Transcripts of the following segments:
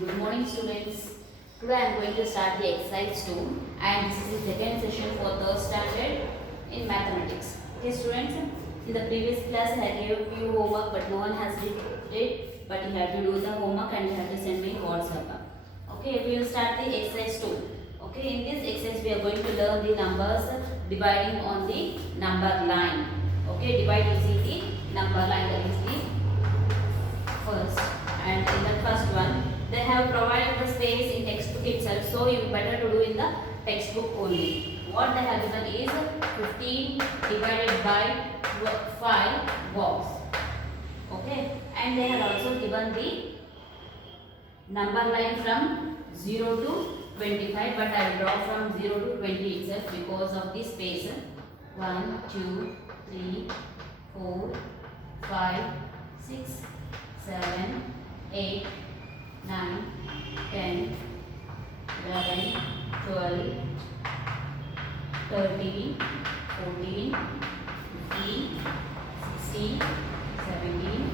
Good morning, students. Today I am going to start the exercise 2 and this is the second session for third standard in mathematics. Okay, students, in the previous class I gave you homework but no one has did it, but you have to do the homework and you have to send me WhatsApp. Okay, we will start the exercise 2. Okay, in this exercise we are going to learn the numbers dividing on the number line. Okay, divide using the number line, that is the first. And in the first one they have provided the space in textbook itself, so you better to do in the textbook only. What they have given is 15 divided by 5 box. Okay, and they have also given the number line from 0 to 25, but I will draw from 0 to 20 itself because of the space. 1 2 3 4 5 6 7 8 9 10 11 12 13 14 15 16 17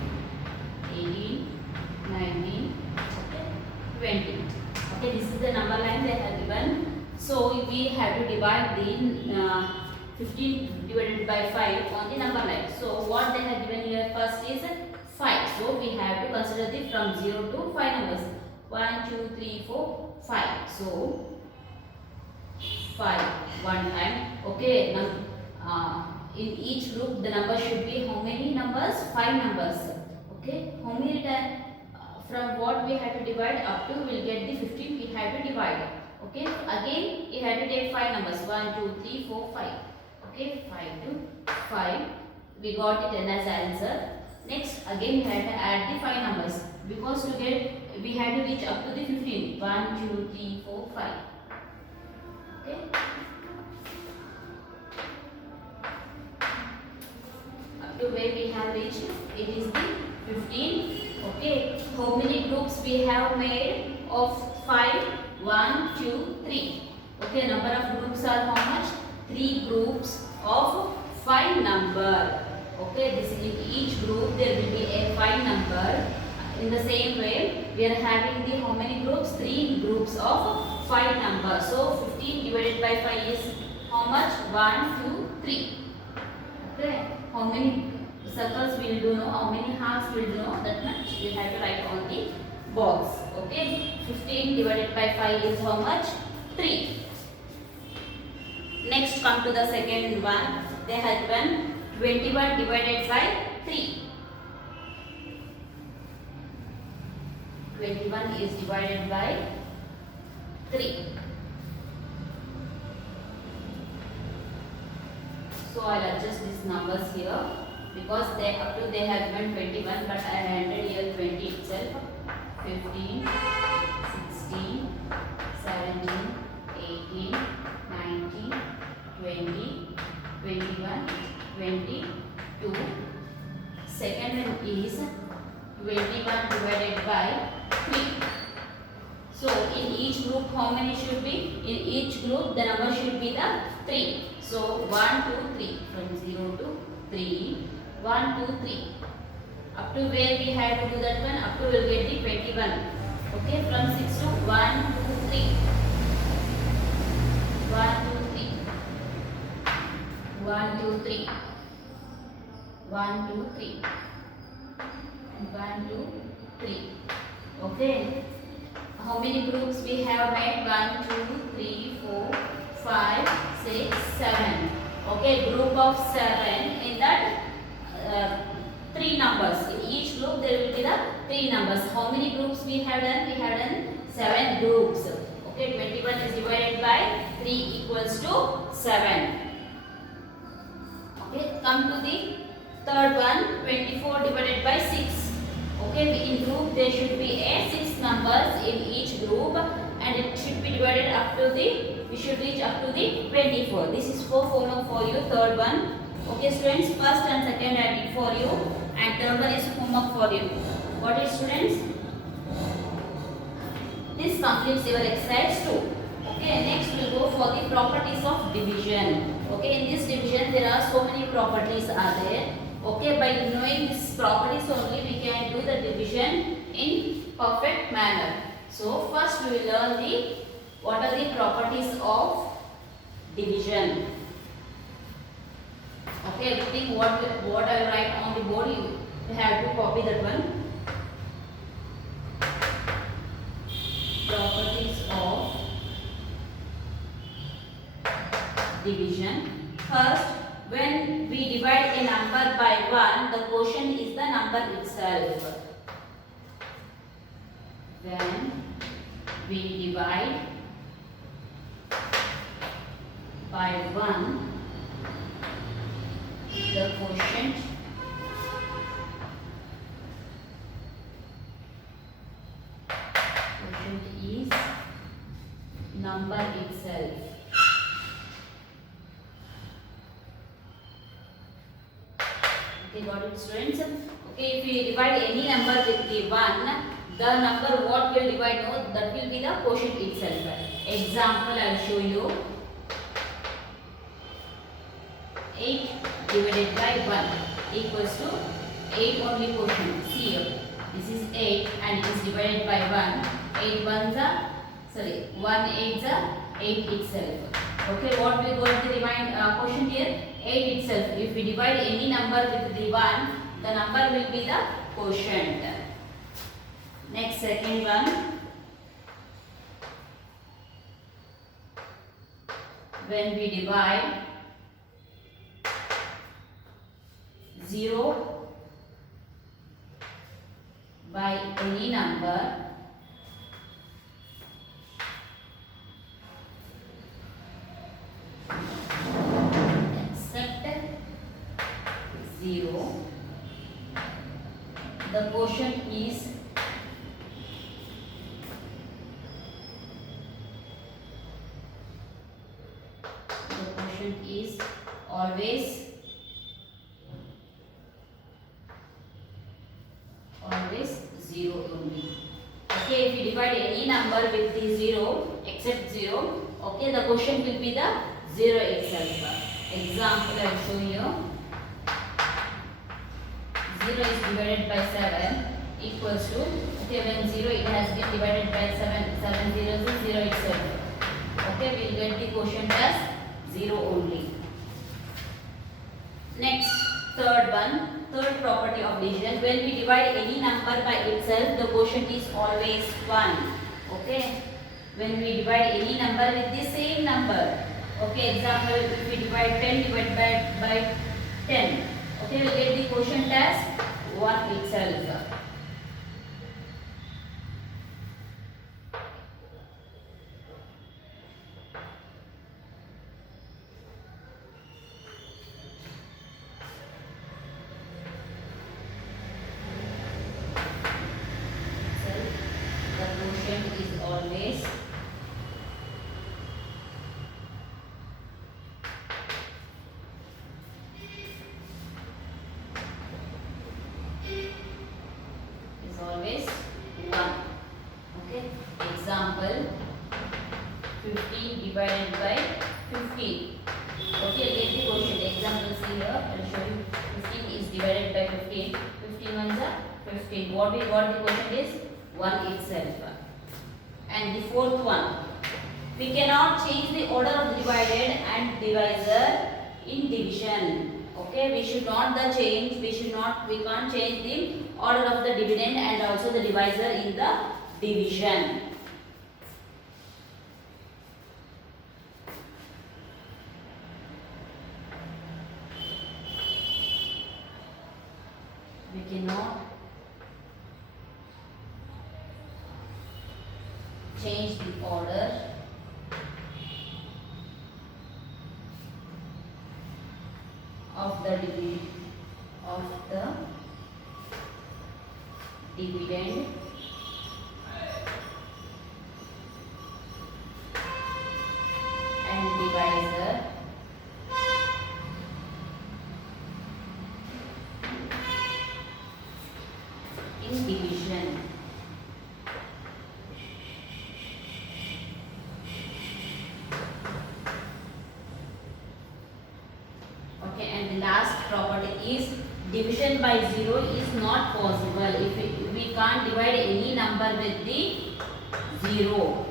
18 19 20. Okay, this is the number line they have given. So we have to divide the 15 divided by 5 on the number line. So what they have given here first is 5. So we have to consider the from 0 to 5 numbers. 1, 2, 3, 4, 5. So 5 one time. Okay, now in each group the number should be how many numbers? 5 numbers. Okay, how many times? From what we have to divide up to we will get the 15 we have to divide. Okay, again you have to take 5 numbers. 1, 2, 3, 4, 5. Okay, 5 to 5. We got it as answer. Next, again we have to add the 5 numbers because to get we have to reach up to the 15. 1, 2, 3, 4, 5. Okay. Up to where we have reached, it is the 15. Okay. How many groups we have made of 5? 1, 2, 3. Okay. Number of groups are how much? 3 groups of 5 number. Okay, this in each group there will be a 5 number. In the same way, we are having the how many groups? 3 groups of 5 numbers. So 15 divided by 5 is how much? 1, 2, 3. Okay, how many circles we will do know? How many halves we will do know? That much we have to write on the box. Okay, 15 divided by 5 is how much? 3. Next, come to the second one. They have given 21 divided by 3. 21 is divided by 3. So I will adjust these numbers here because they up to they have given 21, but I entered here 20 itself. 15, 16, 17, 18, 19, 20, 21, 22. Second one is 21 divided by 3. So in each group how many should be? In each group the number should be the 3. So 1, 2, 3. From 0 to 3. 1, 2, 3. Up to where we have to do that one? Up to we will get the 21. Okay, from 6 to 1, 2, 3. 1, 2, 3. 1, 2, 3. 1, 2, 3. 1, 2, 3. Okay. How many groups we have made? 1, 2, 3, 4, 5, 6, 7. Okay, group of 7. In that 3 numbers. In each group there will be the 3 numbers. How many groups we have done? We have done 7 groups. Okay, 21 is divided by 3 equals to 7. Okay, come to the third one. 24 divided by 6. Okay, in group there should be a 6 numbers in each group and it should be divided up to the, we should reach up to the 24. This is for homework for you, third one. Okay students, first and second I did for you and third one is homework for you. What is students? This completes your exercise 2. Okay, next we will go for the properties of division. Okay, in this division there are so many properties are there. Okay, by knowing these properties only we can do the division in perfect manner. So first we will learn what are the properties of division. Okay, everything what I write on the board, you have to copy that one. Properties of division. First, when we divide a number by 1, the quotient is the number itself. When we divide by 1, the quotient is number itself. Okay, got it, students? Okay, if we divide any number with the 1, the number what will divide, no, that will be the quotient itself. Example, I will show you. 8 divided by 1 equals to 8 only quotient. See here, this is 8 and it is divided by 1. 8 ones are, sorry, 1 8s are 8 itself. Okay, what we got the quotient here? 8 itself. If we divide any number with the 1, the number will be the quotient. Next, second one. When we divide 0 by any number, except 0, the quotient is always 0 only. Okay, if you divide any number with the 0 except 0, okay, the quotient will be the 0 itself. Example, I will show you. 0 is divided by 7 equals to, okay, when 0 it has been divided by 7, 7 zeros is 0 itself. Okay, we will get the quotient as 0 only. Next, third property of division. When we divide any number by itself, the quotient is always 1. Okay, when we divide any number with the same number. Okay, example, if we divide 10 divided by 10, okay, we will get the quotient as 1 itself. Always 1. Okay, example, 15 divided by 15. Okay, get the quotient. Example, see here, I will show you. 15 is divided by 15. 15 ones are 15. What we got the quotient is 1 itself. And the fourth one, we cannot change the order of the divided and divisor in division. Okay, we should not we can't change the order of the dividend and also the divisor in the division. We cannot change the order of the dividend and divisor in division. Okay, and the last property is division by 0 is not possible. If we can't divide any number with the 0.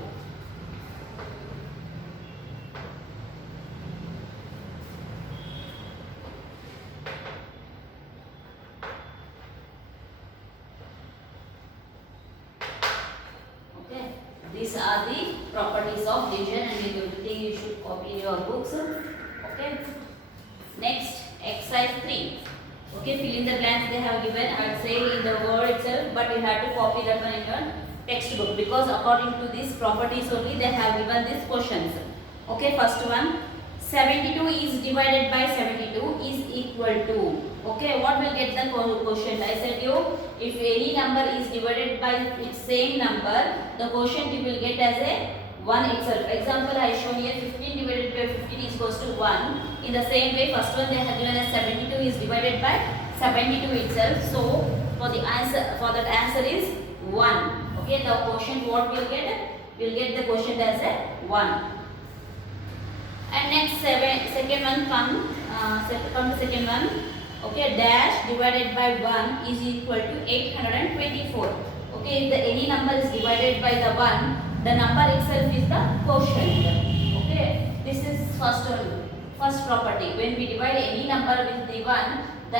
Okay, these are the properties of division, and everything you should copy in your books. Okay, next exercise 3. Okay, fill in the blanks they have given. I will say in the word itself, but you have to copy that one in your textbook, because according to these properties only they have given these questions. Okay, first one, 72 is divided by 72 is equal to. Okay, what will get the quotient? I said you, if any number is divided by its same number, the quotient you will get as a 1 itself. Example, I shown here 15 divided by 15 is equals to 1. In the same way, first one they have given as 72 is divided by 72 itself. So for the answer, for that answer is 1. Okay, the quotient what will get? Will get the quotient as a 1. And next second one come to second one. Okay, dash divided by 1 is equal to 824. Okay, if the any number is divided by the 1, the number itself is the quotient. Okay, this is first property. When we divide any number with the 1, the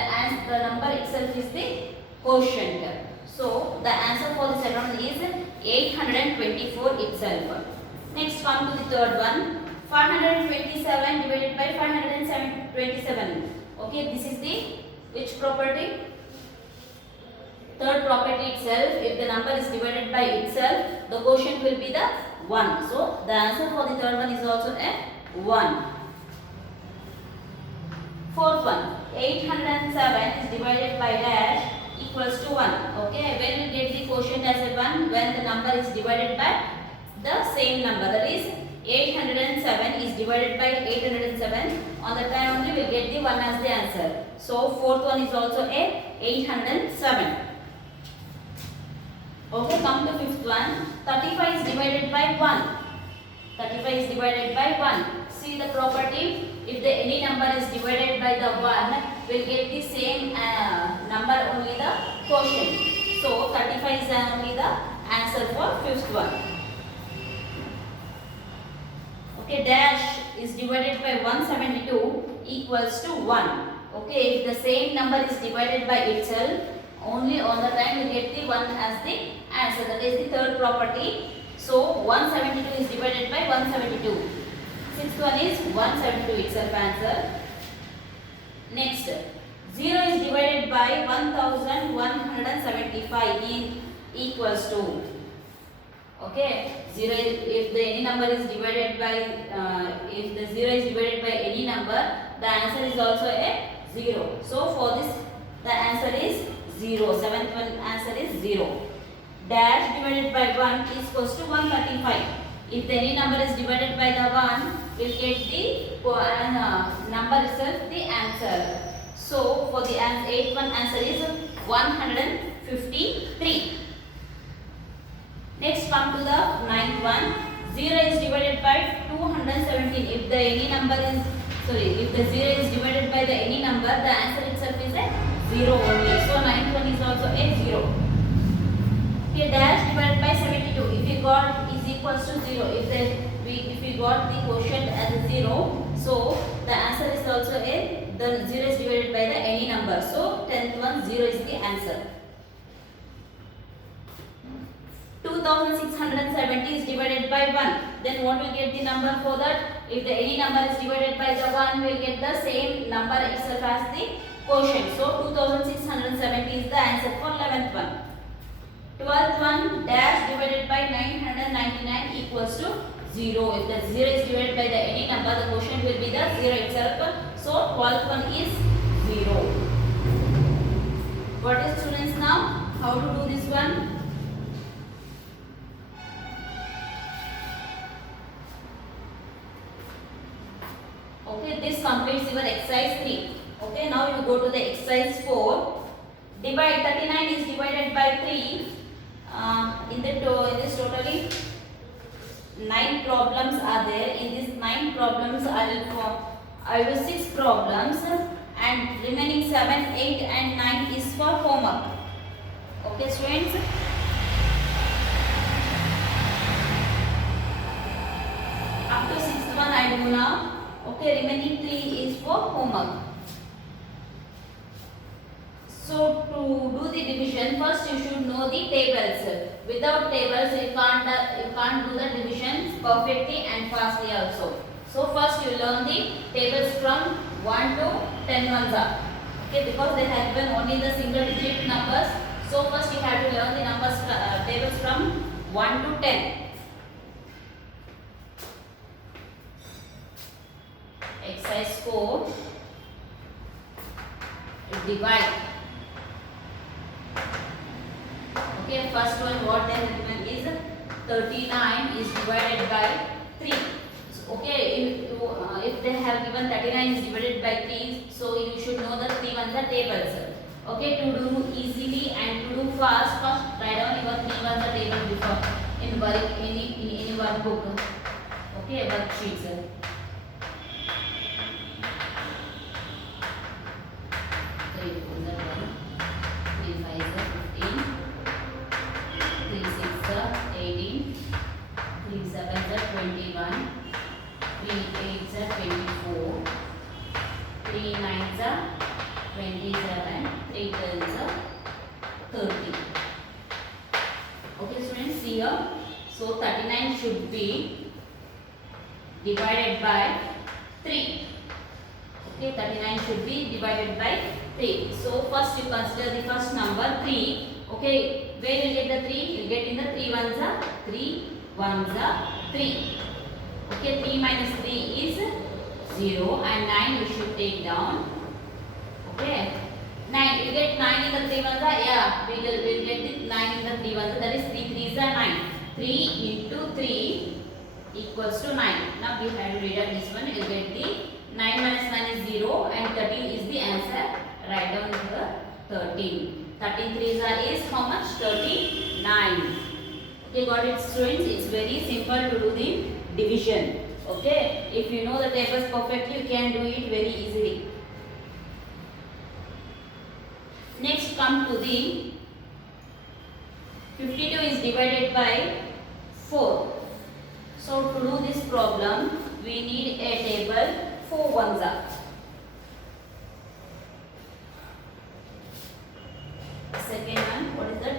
number itself is the quotient. So the answer for the second one is 824 itself. Next come to the third one. 527 divided by 527. Okay, this is the which property? Third property itself. If the number is divided by itself, the quotient will be the 1. So the answer for the third one is also a 1. Fourth one, 807 is divided by dash equals to 1. Okay, when we get the quotient as a 1? When the number is divided by the same number, that is 807 is divided by 807. On the time only we will get the 1 as the answer. So fourth one is also a 807. Okay, come to fifth one. 35 is divided by 1. 35 is divided by 1. See the property. If the any number is divided by the 1, we will get the same number, only the quotient. So 35 is only the answer for fifth one. Okay, dash is divided by 172 equals to 1. Okay, if the same number is divided by itself, only on the time we get the 1 as the answer. That is the third property. So 172 is divided by 172. Sixth one is 172 itself answer. Next, 0 is divided by 1175 equals to. Okay, 0 is, if the any number is divided by if the 0 is divided by any number, the answer is also a 0. So for this the answer is 0. Seventh one answer is 0. Dash divided by 1 is equals to 135. If the any number is divided by the 1, we will get the number itself the answer. So for the eighth one answer is 153. Next come to the ninth one. 0 is divided by 217. If the any number is if the 0 is divided by the any number, the answer itself is a 0 only. So ninth one is also a 0. Here dash divided by 72. If you got is equals to 0. If we got the quotient as a 0, so the answer is also a, the 0 is divided by the any number. So 10th one 0 is the answer. 2670 is divided by 1. Then what will get the number for that? If the any number is divided by the 1, we will get the same number itself as the quotient. So 2670 is the answer for 11th one. 12th one, dash divided by 999 equals to 0. If the 0 is divided by the any number, the quotient will be the 0 itself. So 12th one is 0. What is students now? How to do this one? Okay, this completes your exercise 3. Okay, now you go to the exercise 4. Divide 39 is divided by 3. In this totally 9 problems are there. In these 9 problems, I will 6 problems, and remaining 7, 8, and 9 is for homework. Okay, students. I do now. Okay, remaining 3 is for homework. So to do the division, first you should know the tables. Without tables, you can't do the divisions perfectly and fastly also. So first you learn the tables from 1 to 10 ones up. Okay, because they have given only the single digit numbers. So first you have to learn the numbers tables from 1 to 10. Exercise 4. Divide. Okay, first one what they have given is 39 is divided by 3. Okay, if they have given 39 is divided by 3, so you should know the 3 ones are tables. Okay, to do easily and to do fast, first write down your 3 ones are table before in any workbook. Okay, worksheets. 3 4s are 1, 3 5s are 15, 3 6s are 18, 3 7s are 21, 3 8s are 24, 3 9s are 27, 3 10s are 30. Okay students, see here. So 39 should be divided by 3. Okay, 39 should be divided by 3. So first you consider the first number 3. Okay, where you get the 3? You get in the 3 ones are 3 ones are 3. Okay, 3 minus 3 is 0 and 9 you should take down. Okay, 9 you get 9 in the 3 ones are, yeah, we will get the 9 in the 3 ones are, that is 3 3s are 9. 3 into 3 equals to 9. Now we have to read this one. You will get the 9 minus 9 is 0 and 13 is the answer. Write down here 13. 13 3s are is how much? 39. Okay, got it students? It's very simple to do the division. Okay, if you know the tables perfectly, you can do it very easily. Next come to the 52 is divided by 4. So to do this problem, we need a table 4 ones are. Second one, what is that?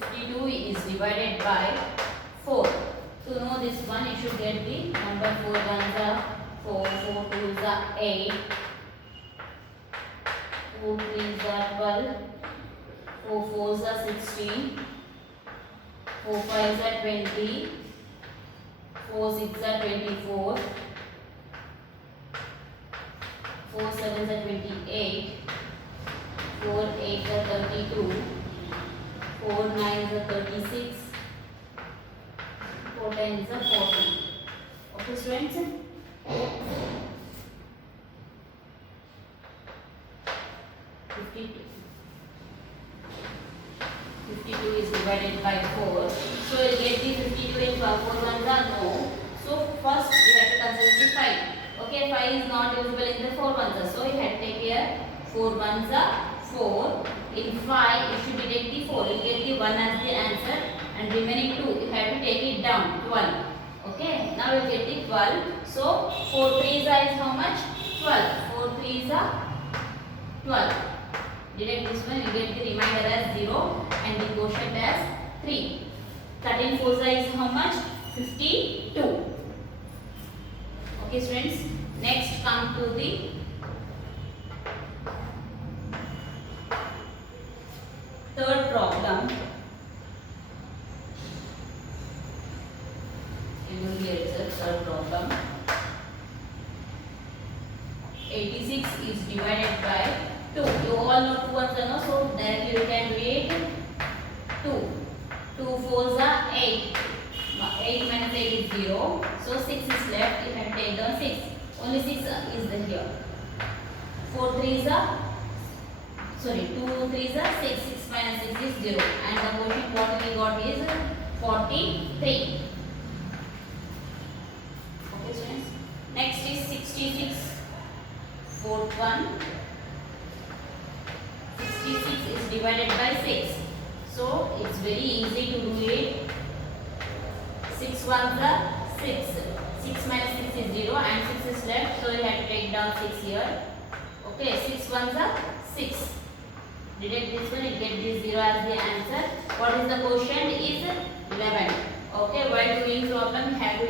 52 is divided by 4. To know this one, you should get the number 4 ones are 4, 4 twos are 8, 4 threes are 12, 4 fours are 16, 4 fives are 20, 4 sixes are 24, 4 sevens are 28, 4 eights are 32, 4 nines are 36, 4 tens are 40. Okay students? 52 is divided by 4. So you will get the 52 in 4 ones are no. So first you have to consider the 5. Okay, 5 is not usable in the 4 ones. So you have to take here 4 ones are 4. In 5 you should take the 4. You get the 1 as the answer and remaining 2 you have to take it down 12. Okay, now you get the 12. So 4 threes are is how much? 12. 4 threes are 12. Deduct this one, you get the remainder as 0 and the quotient as 3. 13 fours is how much? 52. Okay students, next come to the third problem. You will get the third problem. 86 is divided by 2. You all know 2 ones are no, so directly you can read 2. 2 fours are 8. 8 minus 8 is 0. So 6 is left. You can take down 6. Only 6 is the here. 4 threes are, sorry, 2 threes are 6. 6 minus 6 is 0. And the quotient what we got is 43. Okay students. Next is 66. Fourth one. 66 is divided by 6. So it's very easy to do it. 6 ones are 6. 6 minus 6 is 0 and 6 is left, so you have to take down 6 here. Okay, 6 ones are 6. Deduct this one, you get this 0 as the answer. What is the quotient? Is 11. Okay, while doing problem, you have to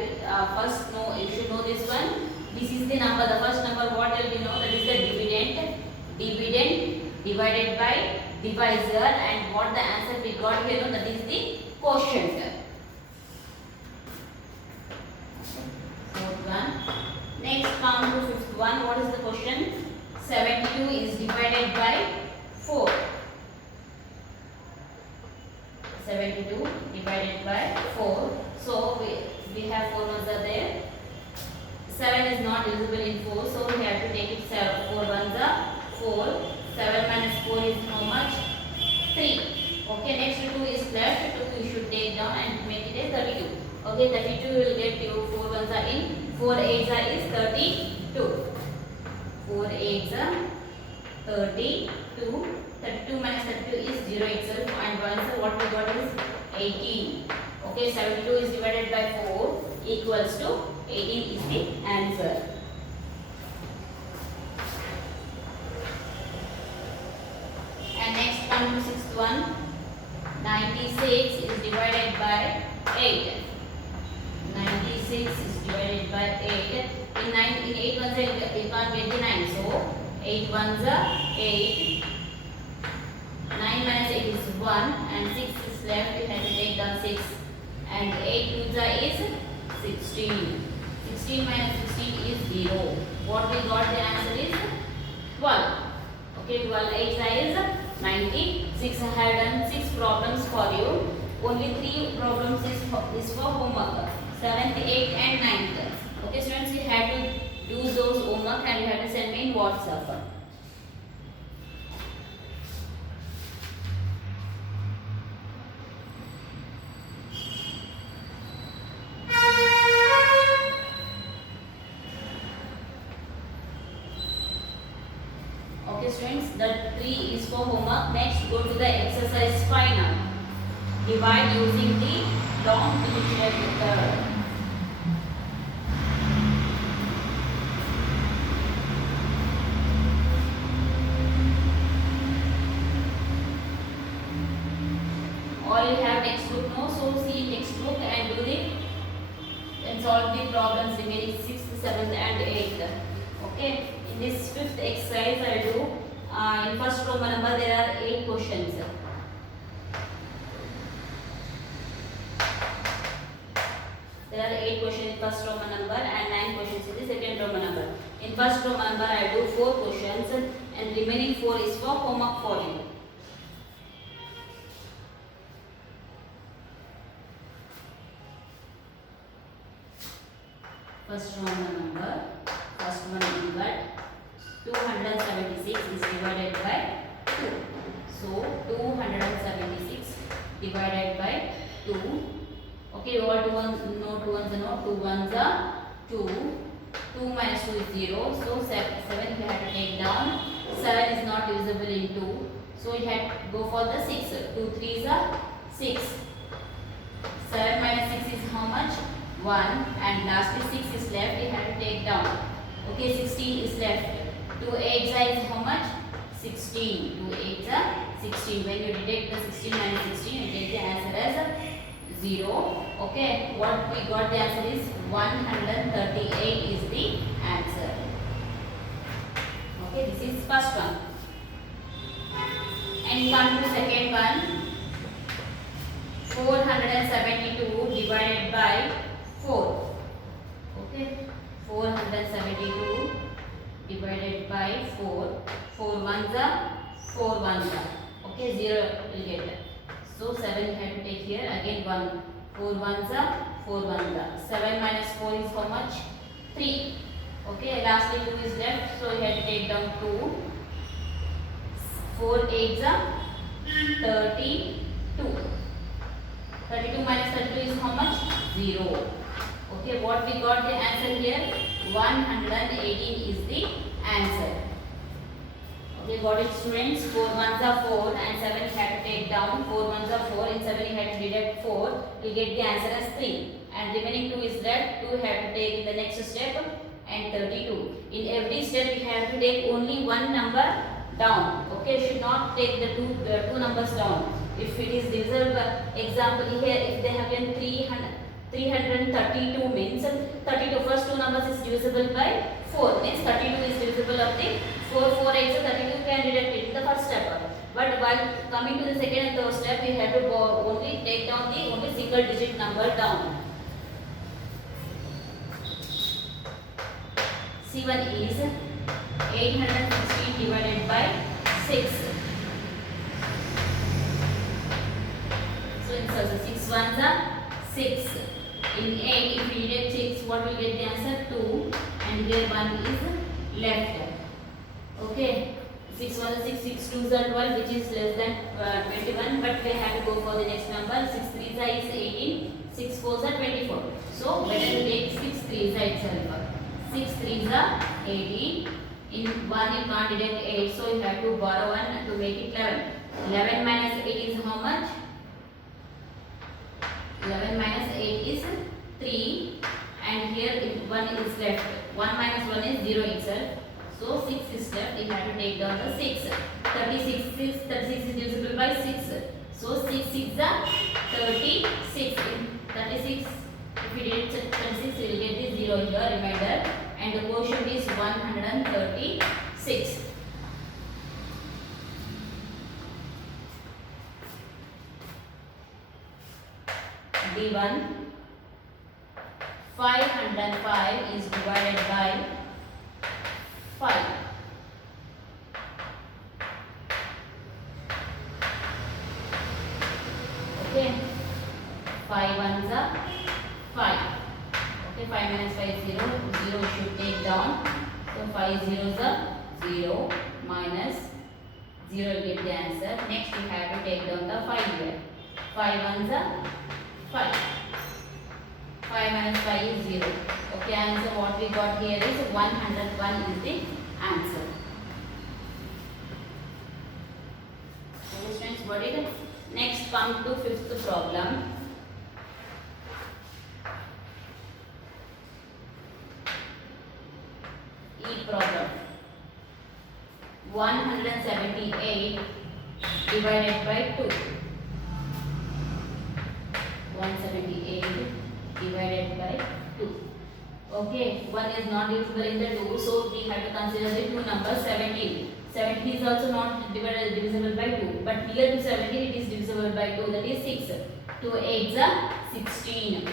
first know, you should know this one. This is the number, the first number, what will we know? That is the dividend. Dividend divided by divisor, and what the answer we got here, no, that is the quotient. Fourth one. Next, come to fifth one. What is the question? 72 is divided by 4. 72 divided by 4. So we have 4 ones are there. 7 is not divisible in 4, so we have to take it 4 ones are 4. 7 minus 4 is how much? 3. Okay, next 2 is left. 2 you should take down and make it as 32. Okay, 32 will get you 4 ones are in. 4 8s are is 32. 4 8s are 32. 32 minus 32 is 0 itself, and answer what we got is 18. Okay, 72 is divided by 4 equals to 18 is the answer. And next come to sixth one. 96 is divided by 8. 96 is divided by 8. In 8 ones you can't get the 9. So 8 ones are 8. 9 minus 8 is 1 and 6 is left. You have to take down 6. And 8 twos are is 16. 16 minus 16 is 0. What we got the answer is 12. Okay, 12 8 is 96. I have done 6 problems for you. Only 3 problems is for homework. 7th, 8th and 9th. Okay students, you have to do those homework and you have to send me in WhatsApp. Okay students, that 3 is for homework. Next, go to the exercise 5 now. Divide using the long division method. All you have textbook, no? So see textbook and do the and solve the problems remaining 6th, 7th and 8th. Okay. In this 5th exercise I do, in first Roman number there are 8 questions. There are 8 questions in first Roman number and 9 questions in the second Roman number. In first Roman number I do 4 questions and remaining 4 is for homework for you. First Roman number, first one is what? 276 is divided by 2. So 276 divided by 2. Okay, all 2 ones, no 2 ones, no 2 ones are 2. 2 minus 2 is 0. So 7 you have to take down. 7 is not divisible in 2. So you have to go for the 6. 2 3s are 6. 7 minus 6 is how much? 1. And lastly 6 is left. You have to take down. Okay, 16 is left. 2 8s is how much? 16. 2 8s are 16. When you deduct the 16 minus 16, you get the answer as 0. Okay, what we got the answer is 138 is the answer. Okay, this is first one. And come to second one. 472 divided by 4. Okay, 472 divided by 4. 4 ones are 4 ones are. Okay, 0 will get. So 7 you have to take here. Again 1. 4 ones are 4 ones are. 7 minus 4 is how much? 3. Okay, lastly 2 is left. So you have to take down 2. 4 8s are 32. 32 minus 32 is how much? 0. Okay, what we got the answer here? 118 is the answer. Okay, got it students? 4 ones are 4 and 7 you have to take down. 4 ones are 4 and 7 7, you have to deduct 4, you get the answer as 3. And remaining 2 is left, 2 you have to take in the next step and 32. In every step we have to take only one number down. Okay, should not take the two numbers down. If it is divisible, example here, if they have been 332 means 32 first two numbers is divisible by 4, means 32 is divisible of the 4, 4 8 so 32 can deduct it in the first step. But while coming to the second and third step, we have to go only take down the only single digit number down. C1 is 816 divided by 6. So in 6 ones are 6. In 8, if we deduct 6, what will get the answer? 2. And here 1 is left. Okay. 6 1 is 6, 6 2 is 12, which is less than 21. But we have to go for the next number. 6 3 is 18, 6 4 is 24. So better to take 6 3 is itself. 6 3 is 18. In 1 you can't deduct 8, so you have to borrow 1 to make it 11. 11 minus 8 is how much? 11 minus 8 is 3, and here 1 is left. 1 minus 1 is 0 itself. So 6 is left, you have to take down the 6. 36 is divisible by 6. So 6 is 36. 36, if we did 36, we will get the 0 here, remainder. And the quotient is 136. B1, 505 is divided by 5. Okay, 5 ones are 5. Okay, 5 minus 5 is 0. 0 should take down. So 5 zeros are 0 minus 0 will get the answer. Next we have to take down the 5 here. 5 ones are 5. 5 minus 5 is 0. Okay, answer what we got here is 101 is the answer. Okay, students, got it? Next, come to fifth problem. E problem. 178 divided by 2. 178 divided by 2. Okay, 1 is not divisible in the 2, so we have to consider the two numbers. 17. 17 is also not divisible by 2, but near to 17 it is divisible by 2, that is 6. 2 8s are 16.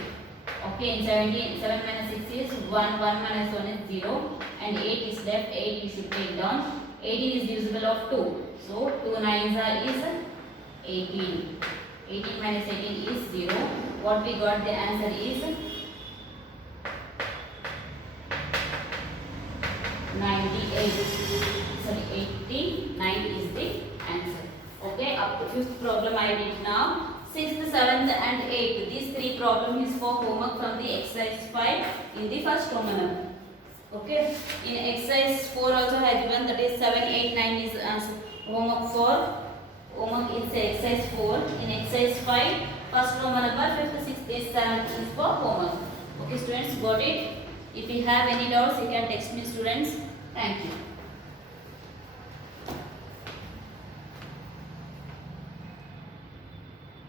Okay, in 17, 7 minus 6 is 1, 1 minus 1 is 0, and 8 is left, 8 you should take down. 18 is divisible of 2, so 2 9s is 18. 18 minus 18 is 0. What we got the answer is 98. Sorry, 89 is the answer. Okay, up to fifth problem I did now. Sixth, seventh and eighth. These three problems is for homework from the exercise 5 in the first Roman. Okay, in exercise 4 also has given, that is 7, 8, 9 is answer. Homework 4. Homework is exercise 4. In exercise 5, first Roman number, 5th, 6th, 8th, 7th is for homework. Okay, students, got it? If you have any doubts, you can text me, students. Thank you.